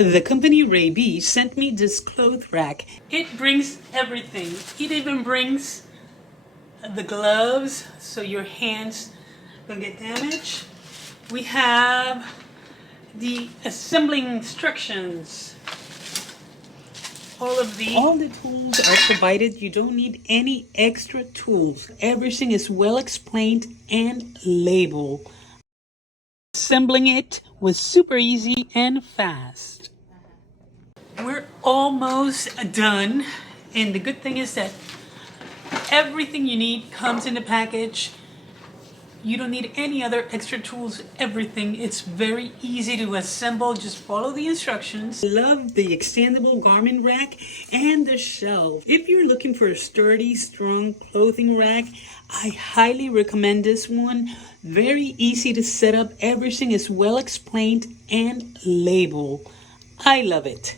The company Raybee sent me this cloth rack. It brings everything. It even brings the gloves so your hands don't get damaged. We have the assembling instructions. All the tools are provided. You don't need any extra tools. Everything is well explained and labeled. Assembling it was super easy and fast. We're almost done, and the good thing is that everything you need comes in the package. You don't need any other extra tools, everything. It's very easy to assemble. Just follow the instructions. I love the extendable garment rack and the shelf. If you're looking for a sturdy, strong clothing rack, I highly recommend this one. Very easy to set up. Everything is well explained and labeled. I love it.